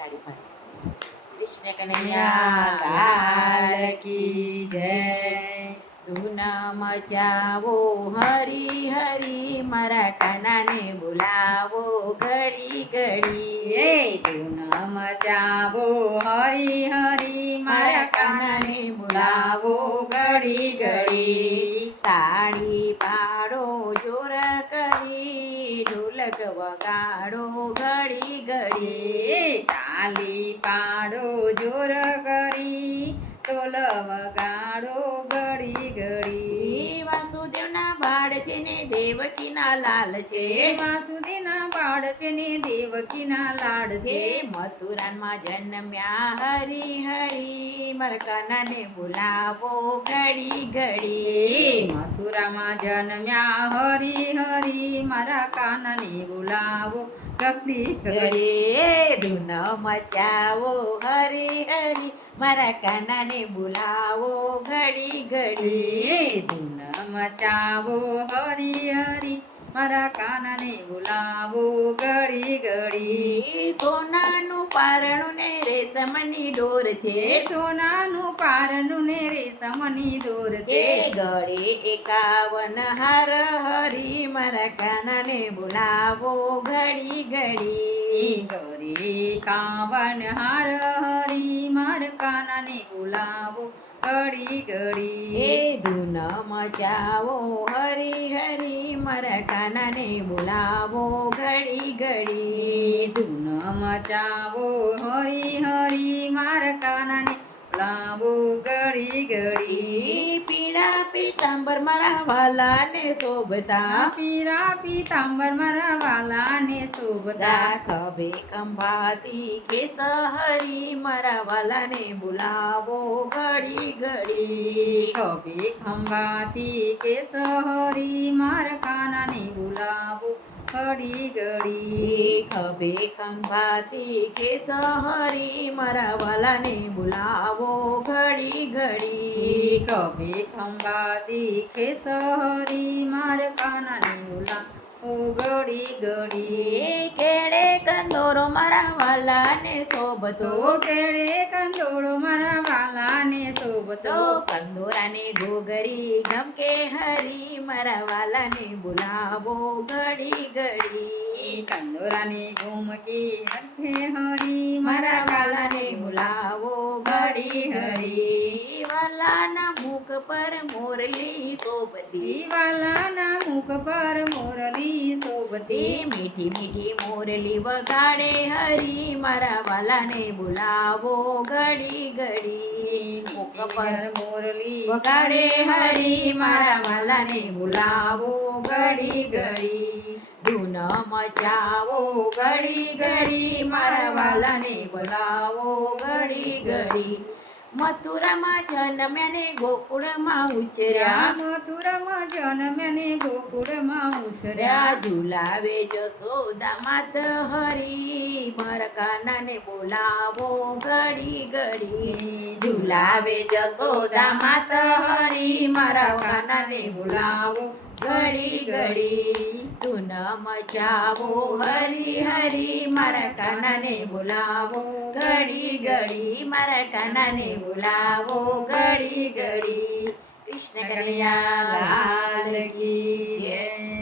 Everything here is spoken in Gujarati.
તાળી પાડ કૃષ્ણ કનૈયા, લાલ કી જય. ધૂન મચાવો, હરી હરી, મારા કાનાને બોલાવો ઘડી ઘડી. એ ધૂન મચાવો, હરી હરી, મારા કાનાને બોલાવો ઘડી ઘડી. તાળી પાડો, જોર કરી, ઢોલક વગાડો ઘડી ઘડી. તાલી પાડો જોર કરી ટોલ વગાડો ઘડી ઘડી. વાસુદેવના બાળ છે ને દેવકીના લાલ છે. વાસુદેવના બાળ છે ને દેવકીના લાડ છે. મથુરાનમાં જન્મ્યા હરી હરી મારા કાનાને બોલાવો ઘડી ઘડી. મથુરામાં જન્મ્યા હરી હરી મારા કાનને બોલાવો ઘડી ઘડી ધૂન મચાવો હરે હરી. મારા કાનાને બોલાવો ઘડી ઘડી. ધૂન મચાવો હરી હરી. મારા કાનાને બોલાવો ઘડી ઘડી. સોનાનું પારણું ને રેશમની ડોર છે. સોનાનું પારણું ને રેશમની દોર છે. ઘડી ગળે એકાવન હાર હરી મારા કાનાને બોલાવો ઘડી ઘડી. ગરી કાવન હાર હરી મારા કાનાને બોલાવો ઘડી ઘડી. ધૂન મચાવો હરી હરી મારા કાનાને બોલાવો ઘડી ઘડી ધૂન મચાવો હરી હરી માર કાનાને બોલાવો ઘડી ઘડી પીળા પીતાંબર મારા વાલાને શોભતા. પીળા પીતાંબર મારા વાલાને શોભતા. ખભે ખંભાતી કેસ હરી મારા વાલાને બોલાવો ઘડી ઘડી કભી ખંભાતી કે સહરી માર કાનાને બોલાવો ઘડી ઘડી. ખભે ખંભાતી કે સહરી મારા વાલાને બોલાવો ઘડી ઘડી. કભી ખંભાતી કે સહરી માર કાનાને બોલાવો ઘડી ઘડી. શોભતો કેળે કંદોળો મારા વાલાને શોભતો. કંદોરાને ગોગરી ગમકે હરી, મારા વાલાને બોલાવો ઘડી ઘડી. કંદોરાની ઘૂમકી હરી, મારા વાલાને બોલાવો ઘડી ઘડી. પર મોરલી શોભતી વાલાના મુખ પર મોરલી શોભતી મીઠી મીઠી મોરલી વગાડે હરી. મારા વાલાને બોલાવો ઘડી ઘડી. મુખ પર મોરલી વગાડે હરી. મારા વાલાને બોલાવો ઘડી ઘડી. ધૂન મચાવો ઘડી ઘડી. મારા વાલાને બોલાવો ઘડી ઘડી. મથુરામાં જન્મ્યા ને ગોકુળમાં ઉછર્યા મથુરામાં જન્મ્યાને ગોકુળમાં ઉછર્યા રહ્યા ઝુલાવે જશોદા માત હરી મારા કાનાને બોલાવો ઘડી ઘડી ઝુલાવે જશોદા માત હરી મારા કાનાને બોલાવો ઘડી ઘડી તું ન મચાવો હરી હરી મારા કાનાને બોલાવો ઘડી ઘડી મારા કાનાને બોલાવો ઘડી ઘડી કૃષ્ણ કનૈયા લાલ કી જય